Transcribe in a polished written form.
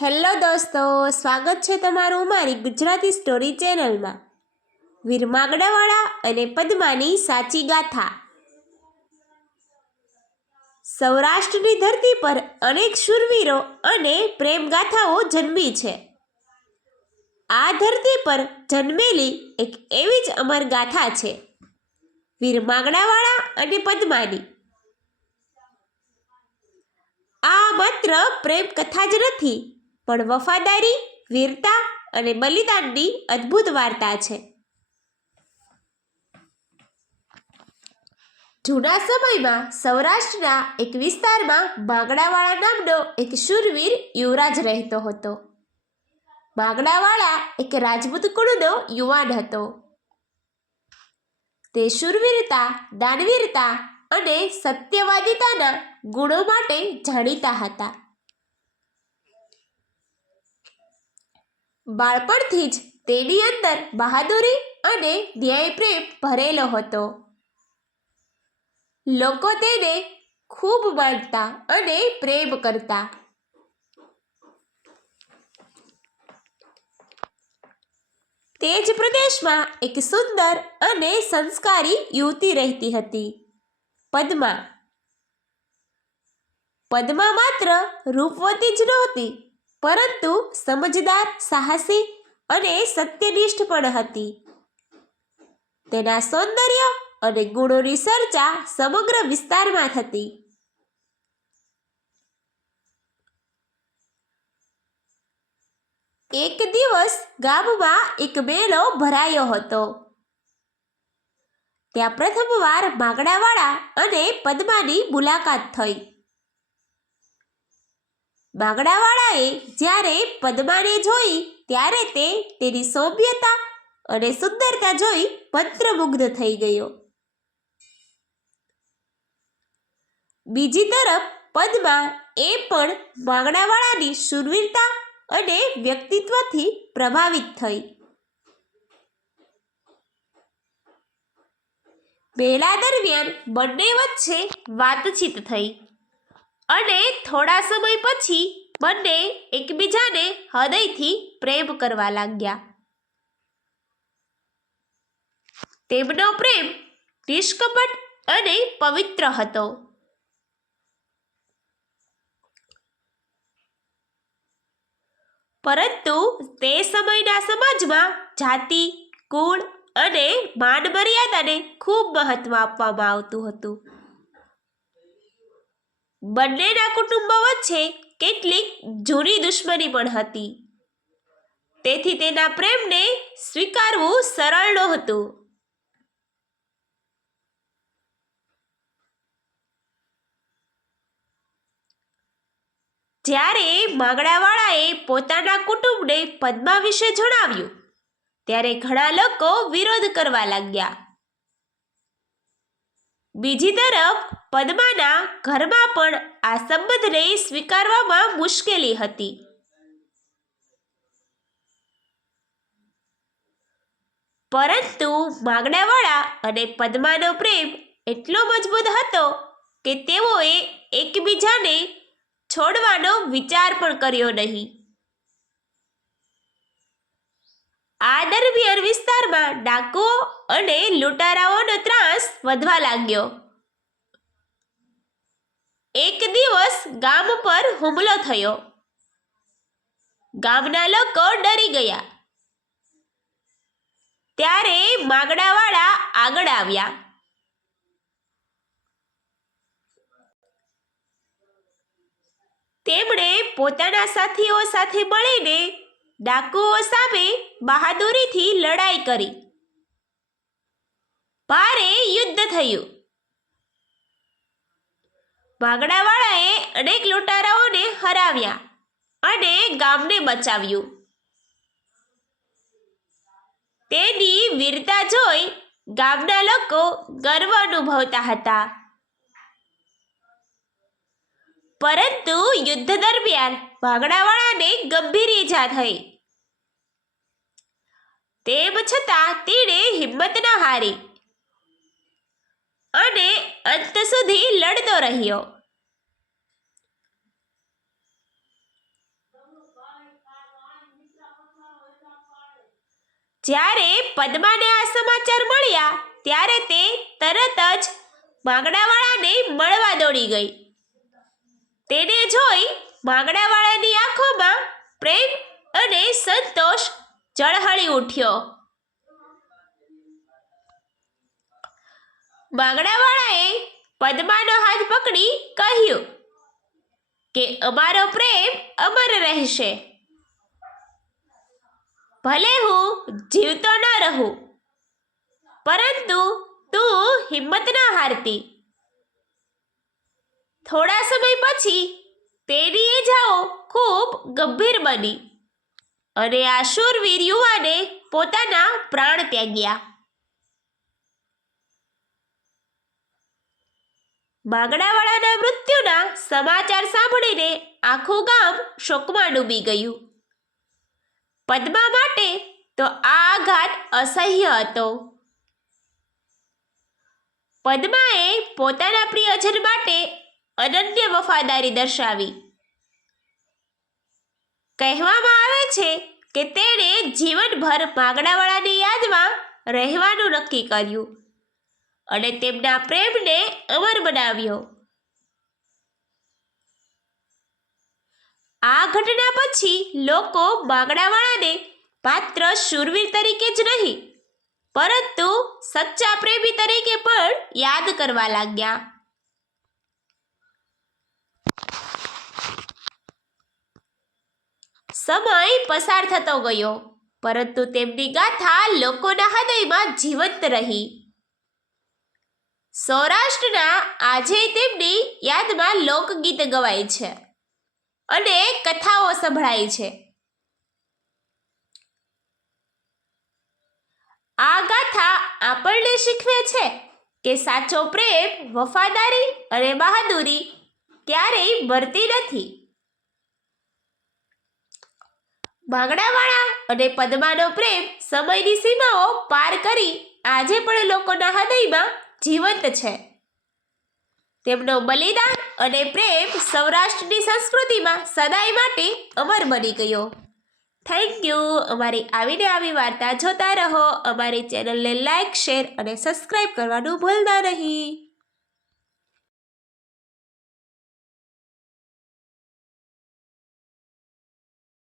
Hello દોસ્તો, સ્વાગત છે તમારું મારી ગુજરાતી સ્ટોરી ચેનલમાં। વીર માગડાવાળા અને પદ્માની સાચી ગાથા। સૌરાષ્ટ્રની ધરતી પર અનેક શૂરવીરો અને પ્રેમ ગાથાઓ જન્મી છે। આ ધરતી પર જન્મેલી એક એવી જ અમર ગાથા છે વીર માગડાવાળા અને પદ્માની। આ માત્ર પ્રેમ કથા જ નથી, પણ વફાદારી, વીરતા અને બલિદાનની અદ્ભુત વાર્તા છે। જૂના સમયમાં સૌરાષ્ટ્રના એક વિસ્તારમાં માગડાવાળા નામનો એક શૂરવીર યુવરાજ રહેતો હતો। માગડાવાળા એક રાજપૂત કુળનો યુવાન હતો। તે શૂરવીરતા, દાનવીરતા અને સત્યવાદિતાના ગુણો માટે જાણીતા હતા। બાળપણથી જ તેની અંદર બહાદુરી અને ન્યાયપ્રેમ ભરેલો હતો। લોકો તેને ખૂબ માનતા અને પ્રેમ કરતા। તે જ પ્રદેશમાં એક સુંદર અને સંસ્કારી યુવતી રહેતી હતી, પદ્મા। પદ્મા માત્ર રૂપવતી જ નહોતી, પરંતુ સમજદાર, સાહસી અને સત્યનિષ્ઠ પણ હતી। તેના સૌંદર્ય અને ગુણોની ચર્ચા સમગ્ર વિસ્તારમાં થતી। એક દિવસ ગામમાં એક મેળો ભરાયો હતો। ત્યાં પ્રથમવાર માગડાવાળા અને પદ્માની મુલાકાત થઈ। માગડાવાળાએ જ્યારે પદ્માને જોઈ ત્યારે તે તેની સૌમ્યતા અને સુંદરતા જોઈ મંત્રમુગ્ધ થઈ ગયો। બીજી તરફ પદ્મા એ પણ માગડાવાળાની શૂરવીરતા અને વ્યક્તિત્વથી પ્રભાવિત થઈ। મેળા દરમિયાન બંને વચ્ચે વાતચીત થઈ અને થોડા સમય પછી બંને એકબીજાને હૃદયથી પ્રેમ કરવા લાગ્યા। તેમનો પ્રેમ નિષ્કપટ અને પવિત્ર હતો। પરંતુ તે સમયના સમાજમાં જાતિ, કુળ અને માન મર્યાદાને ખૂબ મહત્વ આપવામાં આવતું હતું। બંનેના કુટુંબો વચ્ચે કેટલીક જૂની દુશ્મની પણ હતી, તેથી તેના પ્રેમને સ્વીકારવું સરળ નહોતું। જ્યારે માગડાવાળાએ પોતાના કુટુંબને પદ્મા વિશે જણાવ્યું ત્યારે ઘણા લોકો વિરોધ કરવા લાગ્યા। બીજી તરફ પદ્માના ઘરમાં પણ આ સંબંધને સ્વીકારવામાં મુશ્કેલી હતી। પરંતુ માગડાવાળા અને પદ્માનો પ્રેમ એટલો મજબૂત હતો કે તેઓએ એકબીજાને છોડવાનો વિચાર પણ કર્યો નહીં। આ દરમિયાન વિસ્તારમાં ડાકુઓ અને લૂંટારાઓનો ત્રાસ વધવા લાગ્યો। એક દિવસ ગામ પર હુમલો થયો। ગામના લોકો ડરી ગયા। ત્યારે માગડાવાળા આગળ આવ્યા। તેમણે પોતાના સાથીઓ સાથે મળીને ડાકુઓ સામે બહાદુરીથી લડાઈ કરી। ભારે યુદ્ધ થયું। માગડાવાળાએ અનેક લૂંટારાઓને હરાવ્યા અને ગામને બચાવ્યું। તેની વીરતા જોઈ ગામના લોકો ગર્વ અનુભવતા હતા। પરંતુ યુદ્ધ દરમિયાન માગડાવાળાને ગંભીર ઈજા થઈ। તેમ છતાં તેણે હિંમત ન હારી અને અંત સુધી લડતો રહ્યો। જ્યારે પદ્માને આ સમાચાર મળ્યા ત્યારે તે તરત જ માંગડાવાળાને મળવા દોડી ગઈ. તેને જોઈ માંગડાવાળાની આંખોમાં પ્રેમ અને સંતોષ ઝળહળી ઉઠ્યો. માંગડાવાળાએ પદ્માનો હાથ પકડી કહ્યું કે અમારો પ્રેમ અમર રહેશે. ભલે હું જીવતો ન રહું, પરંતુ તું હિંમત ન હારતી. થોડા સમય પછી તેની ઈજાઓ ખૂબ ગંભીર બની અને આ શૂરવીર યુવાને પોતાના પ્રાણ ત્યાગ્યા. માંગડાવાળાના મૃત્યુના સમાચાર સાંભળીને આખું ગામ શોકમાં ડૂબી ગયું. પદ્મા માટે તો આ આઘાત અસહ્ય હતો. પદ્માએ પોતાના પ્રિયજન માટે અનન્ય વફાદારી દર્શાવી. કહેવામાં આવે છે કે તેણે જીવનભર માંગડાવાળાની યાદમાં રહેવાનું નક્કી કર્યું અને તેમના પ્રેમને અમર બનાવ્યો. આ ઘટના પછી લોકો માંગડાવાળાને માત્ર શૂરવીર તરીકે જ નહીં, પરંતુ સચ્ચા પ્રેમી તરીકે પણ યાદ કરવા લાગ્યા. સમય પસાર થતો ગયો, પરંતુ તેમની ગાથા લોકોના હૃદયમાં જીવંત રહી. સૌરાષ્ટ્રના આજે તેમની યાદમાં લોકગીત ગવાય છે અને કથાઓ સંભળાય છે. આ ગાથા આપણને શીખવે છે કે સાચો પ્રેમ, વફાદારી અને બહાદુરી ક્યારેય મરતી નથી. માંગડાવાળા અને પદ્માનો પ્રેમ સમયની સીમાઓ પાર કરી આજે પણ લોકોના હૃદયમાં જીવંત છે. તેમનો બલિદાન અને પ્રેમ સૌરાષ્ટ્રની સંસ્કૃતિમાં સદાય માટે અમર બની ગયો. Thank you. અમારી આવીને આવી વાર્તા જોતા રહો. અમારી ચેનલને લાઈક, શેર અને સબસ્ક્રાઈબ કરવાનું ભૂલતા નહીં.